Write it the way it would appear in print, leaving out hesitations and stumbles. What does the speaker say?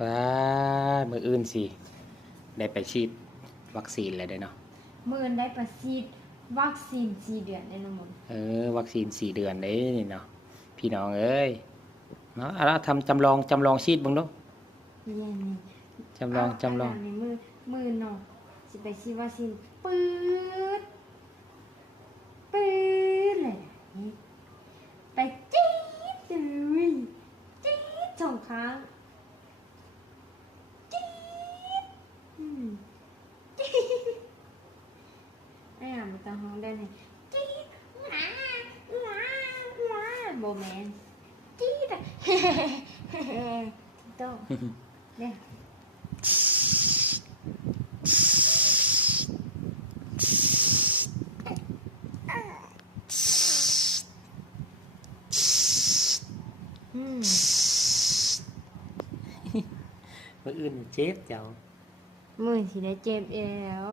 ว้ามื้ออื่นสิได้ไปฉีดวัคซีนเลยได้เนาะมื้อได้ประสิทธิ์วัคซีน4 เดือนในน้ำมนต์วัคซีน4 เดือนเด้นี่เนาะพี่น้องเอ้ยเนาะเอาทำจำลองฉีดเบิ่งดูเรียนนี่จำลองในมือเนาะสิไปฉีดวัคซีนปื๊ดเลยนี่ไปจี๊ดเลยจี๊ด2 ครั้งจี๊ดจี๊ดไอ้ห่ามันต้องห้องได้เลยจี๊ดว้าโบแมนจี๊ดอะต้องเนี่ยมื้ออื่นเจ็บเจ้ามือสิได้เจ็บแล้ว